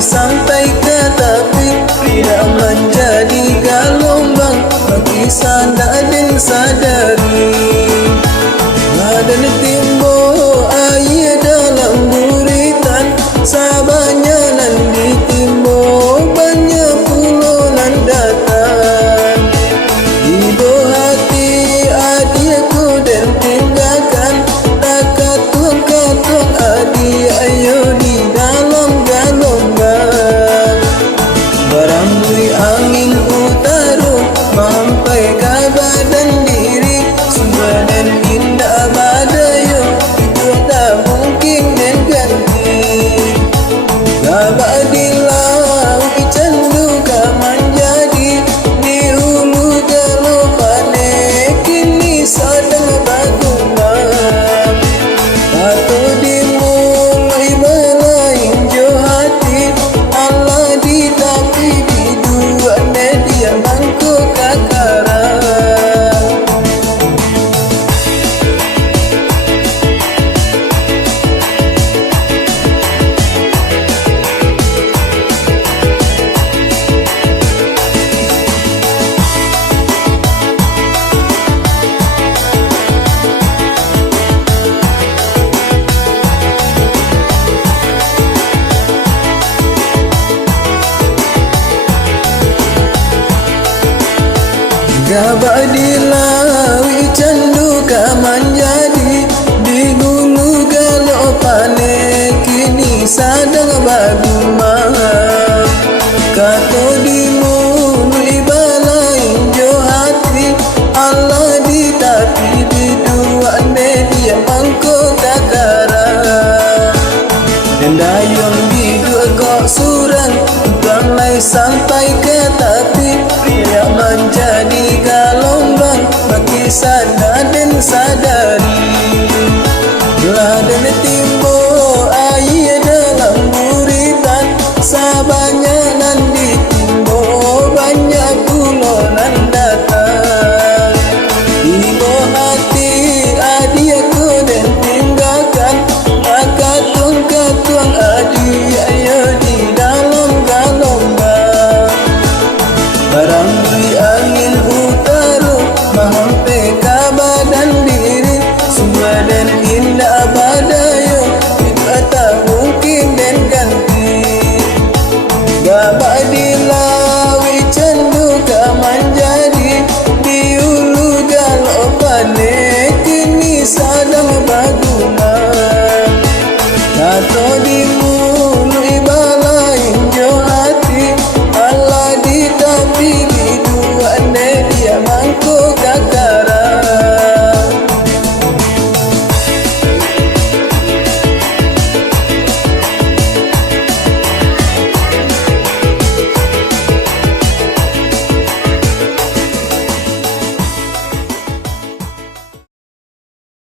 sampai ke tepi, tidak menjadi gelombang bagi sadar dan sadari. Badan timbul air dalam buritan, sabarnya nan ditimbul banyak pulau nan datang. Ibu hati adikku dan tinggalkan, tak katuang adik ayo di dalam gelombang. Berambui angin utara sampai ke badan diri, sumber dan indah badayo itu tak mungkin dan ganti. Labak di laut candu kaman jadi, di hulu galopane kini sedang berkembang. Atau dimulai belain jo hati, Allah di tapi di dua dia bangku kakarang. Gabak di lawi candu kaman jadi,